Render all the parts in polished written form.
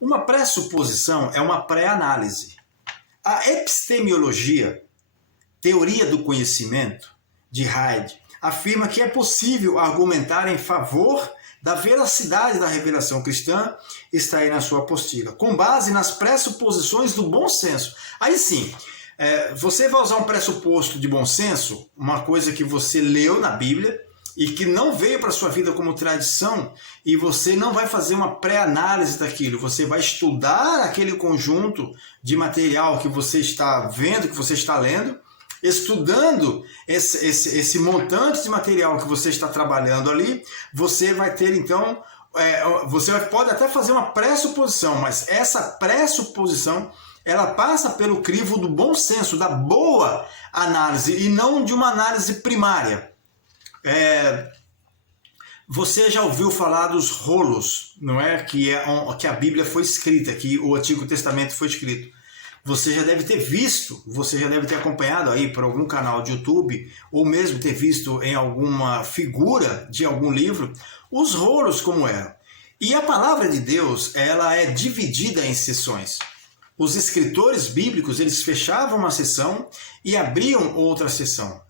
Uma pressuposição é uma pré-análise. A epistemologia, teoria do conhecimento, de Heidegger, afirma que é possível argumentar em favor da veracidade da revelação cristã, está aí na sua apostila, com base nas pressuposições do bom senso. Aí sim, você vai usar um pressuposto de bom senso, uma coisa que você leu na Bíblia e que não veio para a sua vida como tradição, e você não vai fazer uma pré-análise daquilo, você vai estudar aquele conjunto de material que você está vendo, que você está lendo, estudando esse montante de material que você está trabalhando ali, você vai ter então, você pode até fazer uma pressuposição, mas essa pressuposição ela passa pelo crivo do bom senso, da boa análise e não de uma análise primária. Você já ouviu falar dos rolos, não é? Que a Bíblia foi escrita, que o Antigo Testamento foi escrito. Você já deve ter visto, você já deve ter acompanhado aí por algum canal de YouTube, ou mesmo ter visto em alguma figura de algum livro, os rolos como eram. E a palavra de Deus, ela é dividida em seções. Os escritores bíblicos, eles fechavam uma seção e abriam outra seção.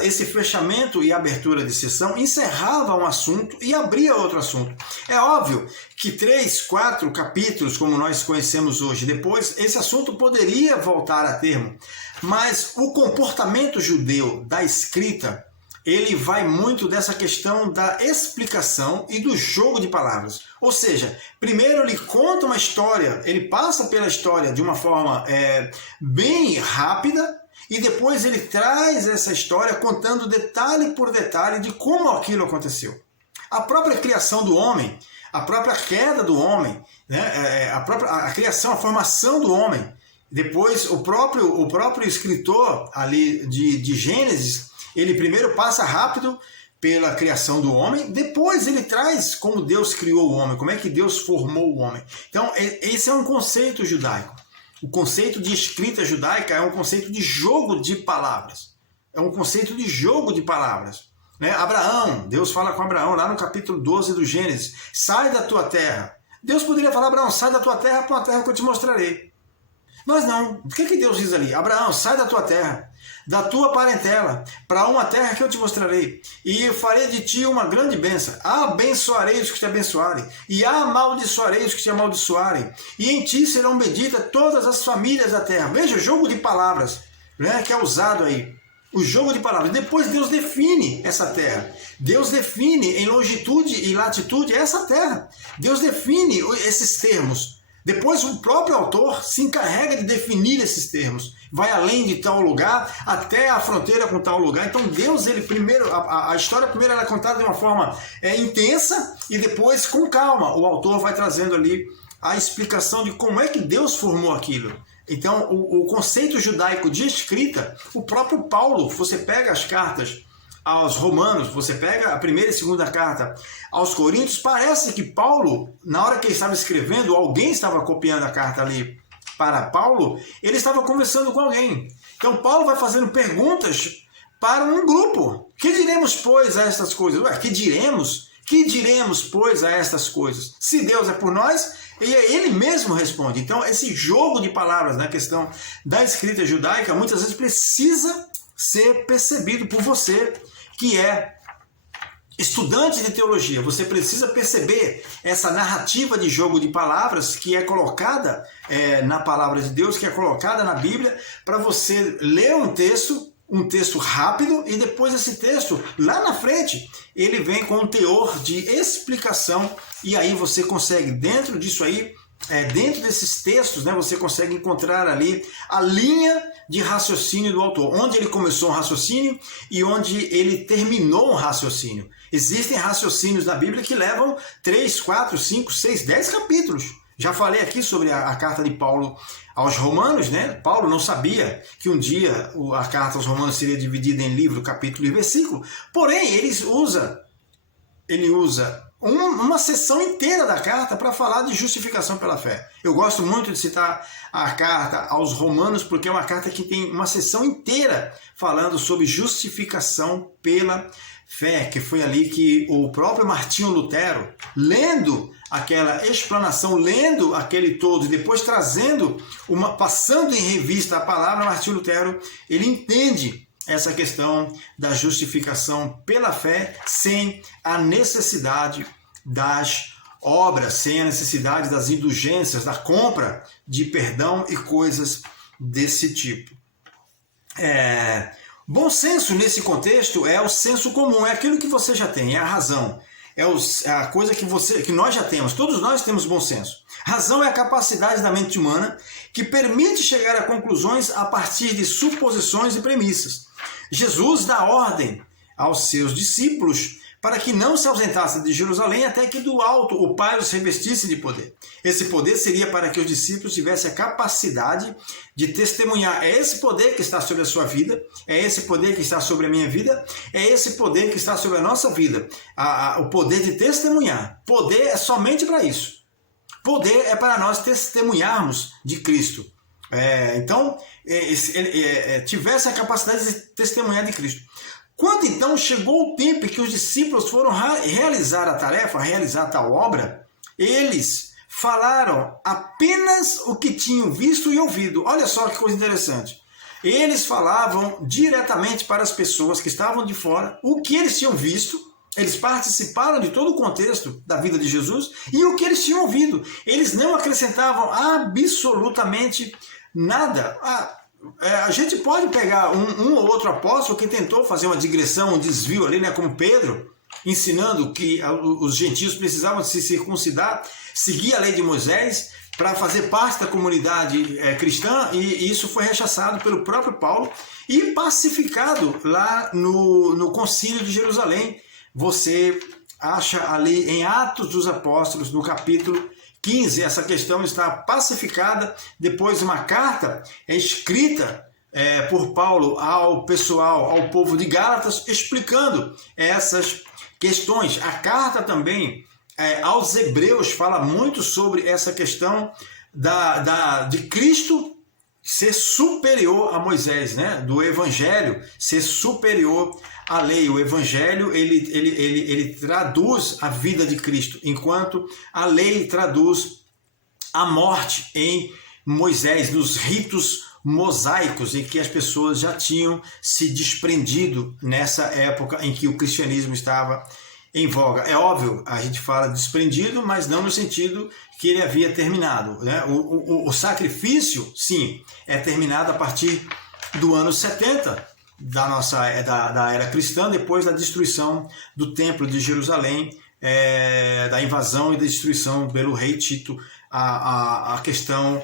Esse fechamento e abertura de sessão encerrava um assunto e abria outro assunto. É óbvio que 3, 4 capítulos, como nós conhecemos hoje, depois, esse assunto poderia voltar a termo. Mas o comportamento judeu da escrita, ele vai muito dessa questão da explicação e do jogo de palavras. Ou seja, primeiro ele conta uma história, ele passa pela história de uma forma bem rápida, e depois ele traz essa história contando detalhe por detalhe de como aquilo aconteceu. A própria criação do homem, a própria queda do homem, né? a criação, a formação do homem. Depois o próprio escritor ali de Gênesis, ele primeiro passa rápido pela criação do homem, depois ele traz como Deus criou o homem, como é que Deus formou o homem. Então esse é um conceito judaico. O conceito de escrita judaica é um conceito de jogo de palavras. É um conceito de jogo de palavras. Né? Abraão, Deus fala com Abraão lá no capítulo 12 do Gênesis, sai da tua terra. Deus poderia falar, Abraão, sai da tua terra para uma terra que eu te mostrarei. Mas não, o que Deus diz ali? Abraão, sai da tua terra, da tua parentela, para uma terra que eu te mostrarei, e eu farei de ti uma grande bênção. Abençoarei os que te abençoarem, e amaldiçoarei os que te amaldiçoarem, e em ti serão benditas todas as famílias da terra. Veja o jogo de palavras, né, que é usado aí. O jogo de palavras. Depois Deus define essa terra. Deus define em longitude e latitude essa terra. Deus define esses termos. Depois o próprio autor se encarrega de definir esses termos. Vai além de tal lugar até a fronteira com tal lugar. Então Deus, ele primeiro, a história primeiro ela é contada de uma forma intensa e depois com calma. O autor vai trazendo ali a explicação de como é que Deus formou aquilo. Então o conceito judaico de escrita, o próprio Paulo, você pega as cartas aos Romanos, você pega a primeira e segunda carta aos Coríntios, parece que Paulo, na hora que ele estava escrevendo, alguém estava copiando a carta ali para Paulo, ele estava conversando com alguém. Então Paulo vai fazendo perguntas para um grupo. Que diremos, pois, a estas coisas? Ué, que diremos? Que diremos, pois, a estas coisas? Se Deus é por nós, ele mesmo responde. Então esse jogo de palavras na questão da escrita judaica, muitas vezes precisa ser percebido por você, que é estudante de teologia. Você precisa perceber essa narrativa de jogo de palavras que é colocada na palavra de Deus, que é colocada na Bíblia, para você ler um texto rápido, e depois esse texto, lá na frente, ele vem com um teor de explicação, e aí você consegue, dentro disso aí, dentro desses textos, né, você consegue encontrar ali a linha de raciocínio do autor, onde ele começou um raciocínio e onde ele terminou um raciocínio. Existem raciocínios na Bíblia que levam 3, 4, 5, 6, 10 capítulos. Já falei aqui sobre a carta de Paulo aos Romanos, né? Paulo não sabia que um dia a carta aos Romanos seria dividida em livro, capítulo e versículo, porém ele usa uma seção inteira da carta para falar de justificação pela fé. Eu gosto muito de citar a carta aos Romanos, porque é uma carta que tem uma seção inteira falando sobre justificação pela fé, que foi ali que o próprio Martinho Lutero, lendo aquela explanação, lendo aquele todo e depois passando em revista a palavra, Martinho Lutero, ele entende essa questão da justificação pela fé sem a necessidade das obras, sem a necessidade das indulgências, da compra de perdão e coisas desse tipo. Bom senso nesse contexto é o senso comum, é aquilo que você já tem, é a razão, é a coisa que nós já temos, todos nós temos bom senso. Razão é a capacidade da mente humana que permite chegar a conclusões a partir de suposições e premissas. Jesus dá ordem aos seus discípulos para que não se ausentassem de Jerusalém até que do alto o Pai os revestisse de poder. Esse poder seria para que os discípulos tivessem a capacidade de testemunhar. É esse poder que está sobre a sua vida, é esse poder que está sobre a minha vida, é esse poder que está sobre a nossa vida. O poder de testemunhar. Poder é somente para isso. Poder é para nós testemunharmos de Cristo. Então, tivesse a capacidade de testemunhar de Cristo. Quando então chegou o tempo em que os discípulos foram realizar a tarefa, realizar tal obra, eles falaram apenas o que tinham visto e ouvido. Olha só que coisa interessante. Eles falavam diretamente para as pessoas que estavam de fora o que eles tinham visto. Eles participaram de todo o contexto da vida de Jesus e o que eles tinham ouvido. Eles não acrescentavam absolutamente nada. A gente pode pegar um ou outro apóstolo que tentou fazer uma digressão, um desvio ali, né, como Pedro, ensinando que os gentios precisavam se circuncidar, seguir a lei de Moisés para fazer parte da comunidade cristã, e isso foi rechaçado pelo próprio Paulo e pacificado lá no Concílio de Jerusalém. Você acha ali em Atos dos Apóstolos, no capítulo 15, essa questão está pacificada. Depois uma carta é escrita por Paulo ao pessoal, ao povo de Gálatas, explicando essas questões. A carta também aos Hebreus fala muito sobre essa questão de Cristo ser superior a Moisés, né? Do Evangelho ser superior à lei. O Evangelho ele traduz a vida de Cristo, enquanto a lei traduz a morte em Moisés, nos ritos mosaicos em que as pessoas já tinham se desprendido nessa época em que o cristianismo estava em voga. É óbvio, a gente fala desprendido, mas não no sentido que ele havia terminado, né? O sacrifício, sim, é terminado a partir do ano 70 da era cristã, depois da destruição do Templo de Jerusalém, da invasão e da destruição pelo rei Tito. A questão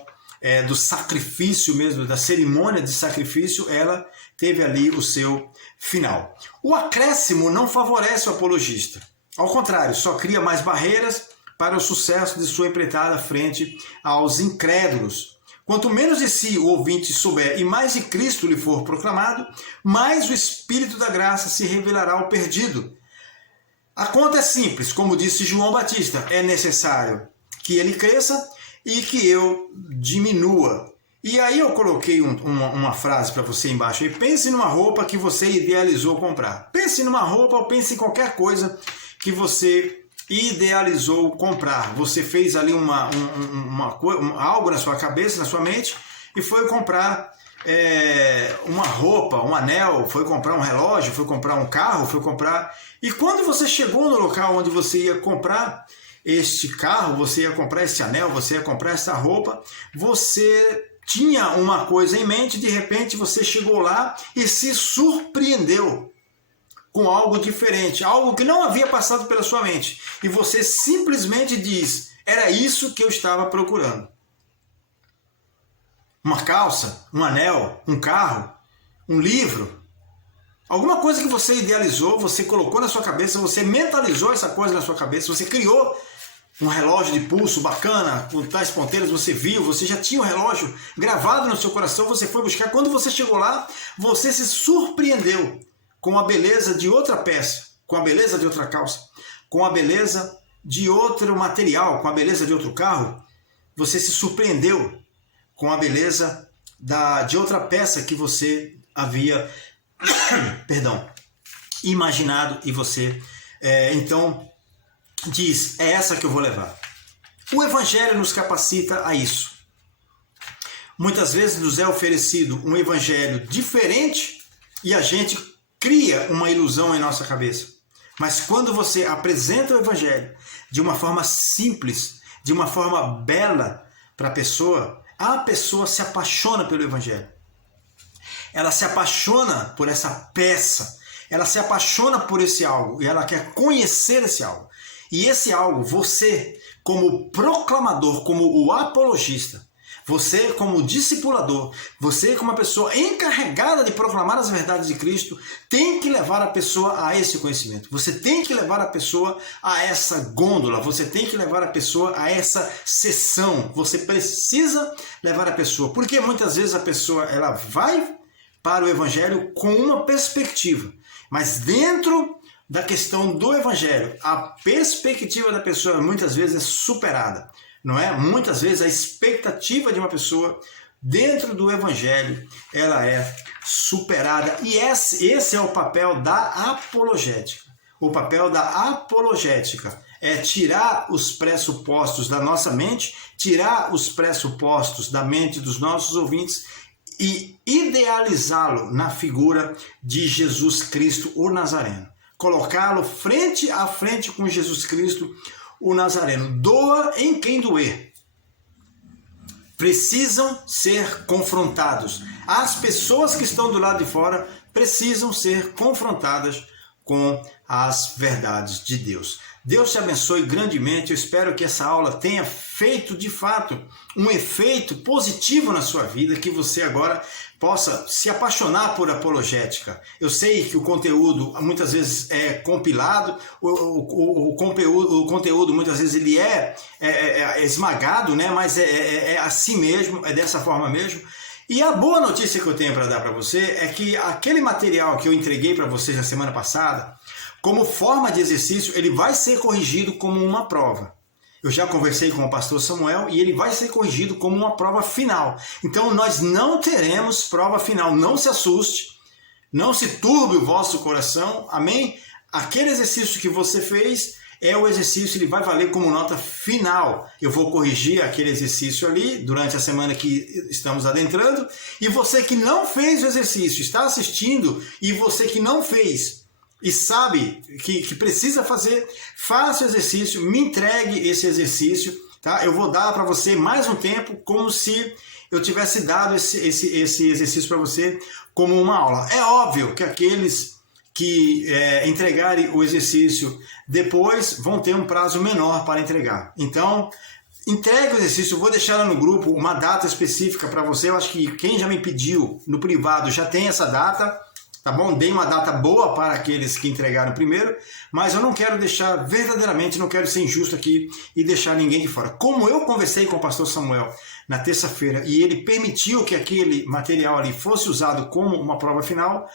do sacrifício mesmo, da cerimônia de sacrifício, ela teve ali o seu final. O acréscimo não favorece o apologista. Ao contrário, só cria mais barreiras para o sucesso de sua empreitada frente aos incrédulos. Quanto menos de si o ouvinte souber e mais de Cristo lhe for proclamado, mais o Espírito da graça se revelará ao perdido. A conta é simples, como disse João Batista, é necessário que ele cresça e que eu diminua. E aí eu coloquei uma frase para você embaixo aí. Pense numa roupa que você idealizou comprar. Pense numa roupa ou pense em qualquer coisa que você idealizou comprar. Você fez ali algo na sua cabeça, na sua mente, e foi comprar uma roupa, um anel, foi comprar um relógio, foi comprar um carro, foi comprar... E quando você chegou no local onde você ia comprar este carro, você ia comprar este anel, você ia comprar essa roupa, você tinha uma coisa em mente, de repente você chegou lá e se surpreendeu com algo diferente, algo que não havia passado pela sua mente. E você simplesmente diz, era isso que eu estava procurando. Uma calça, um anel, um carro, um livro, alguma coisa que você idealizou, você colocou na sua cabeça, você mentalizou essa coisa na sua cabeça, você criou um relógio de pulso bacana, com tais ponteiras, você viu, você já tinha um relógio gravado no seu coração, você foi buscar. Quando você chegou lá, você se surpreendeu com a beleza de outra peça, com a beleza de outra calça, com a beleza de outro material, com a beleza de outro carro. Você se surpreendeu com a beleza de outra peça que você havia imaginado, e você então diz, é essa que eu vou levar. O Evangelho nos capacita a isso. Muitas vezes nos é oferecido um Evangelho diferente e a gente cria uma ilusão em nossa cabeça. Mas quando você apresenta o Evangelho de uma forma simples, de uma forma bela para a pessoa se apaixona pelo Evangelho. Ela se apaixona por essa peça, ela se apaixona por esse algo e ela quer conhecer esse algo. E esse algo, você, como proclamador, como o apologista, você como discipulador, você como uma pessoa encarregada de proclamar as verdades de Cristo, tem que levar a pessoa a esse conhecimento. Você tem que levar a pessoa a essa gôndola, você tem que levar a pessoa a essa sessão. Você precisa levar a pessoa, porque muitas vezes a pessoa ela vai para o Evangelho com uma perspectiva, mas dentro da questão do Evangelho, a perspectiva da pessoa muitas vezes é superada. Não é? Muitas vezes a expectativa de uma pessoa dentro do Evangelho ela é superada. E esse é o papel da apologética. O papel da apologética é tirar os pressupostos da nossa mente, tirar os pressupostos da mente dos nossos ouvintes e idealizá-lo na figura de Jesus Cristo, o Nazareno. Colocá-lo frente a frente com Jesus Cristo, o Nazareno. Doa em quem doer. Precisam ser confrontados. As pessoas que estão do lado de fora precisam ser confrontadas com as verdades de Deus. Deus te abençoe grandemente. Eu espero que essa aula tenha feito de fato um efeito positivo na sua vida, que você agora possa se apaixonar por apologética. Eu sei que o conteúdo muitas vezes é compilado, o conteúdo muitas vezes ele é esmagado, né? Mas é assim mesmo, é dessa forma mesmo. E a boa notícia que eu tenho para dar para você é que aquele material que eu entreguei para vocês na semana passada, como forma de exercício, ele vai ser corrigido como uma prova. Eu já conversei com o pastor Samuel e ele vai ser corrigido como uma prova final. Então nós não teremos prova final. Não se assuste, não se turbe o vosso coração, amém? Aquele exercício que você fez é o exercício, ele vai valer como nota final. Eu vou corrigir aquele exercício ali durante a semana que estamos adentrando. E você que não fez o exercício, está assistindo, e você que não fez e sabe que precisa fazer, faça o exercício, me entregue esse exercício, tá? Eu vou dar para você mais um tempo, como se eu tivesse dado esse exercício para você como uma aula. É óbvio que aqueles que entregarem o exercício depois vão ter um prazo menor para entregar. Então, entregue o exercício, eu vou deixar lá no grupo uma data específica para você. Eu acho que quem já me pediu no privado já tem essa data, tá bom? Dei uma data boa para aqueles que entregaram primeiro, mas eu não quero deixar, verdadeiramente, não quero ser injusto aqui e deixar ninguém de fora. Como eu conversei com o pastor Samuel na terça-feira e ele permitiu que aquele material ali fosse usado como uma prova final,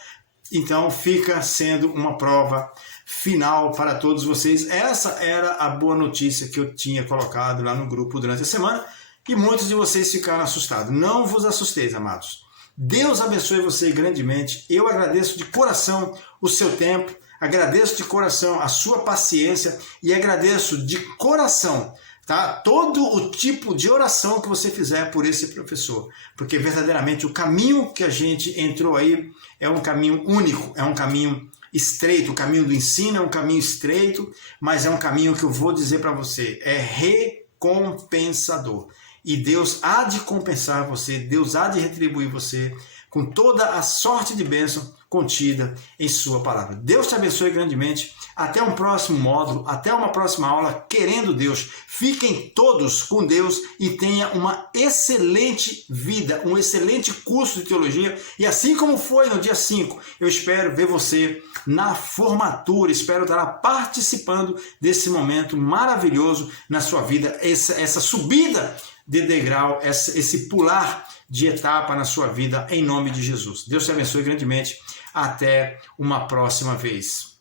então fica sendo uma prova final para todos vocês. Essa era a boa notícia que eu tinha colocado lá no grupo durante a semana e muitos de vocês ficaram assustados. Não vos assusteis, amados. Deus abençoe você grandemente. Eu agradeço de coração o seu tempo, agradeço de coração a sua paciência e agradeço de coração, tá? Todo o tipo de oração que você fizer por esse professor, porque verdadeiramente o caminho que a gente entrou aí é um caminho único, é um caminho estreito. O caminho do ensino é um caminho estreito, mas é um caminho que eu vou dizer para você, é recompensador. E Deus há de compensar você, Deus há de retribuir você com toda a sorte de bênção contida em sua palavra. Deus te abençoe grandemente. Até um próximo módulo, até uma próxima aula, querendo Deus. Fiquem todos com Deus e tenha uma excelente vida, um excelente curso de teologia. E assim como foi no dia 5, eu espero ver você na formatura, espero estar participando desse momento maravilhoso na sua vida, essa subida de degrau, esse pular de etapa na sua vida, em nome de Jesus. Deus te abençoe grandemente. Até uma próxima vez.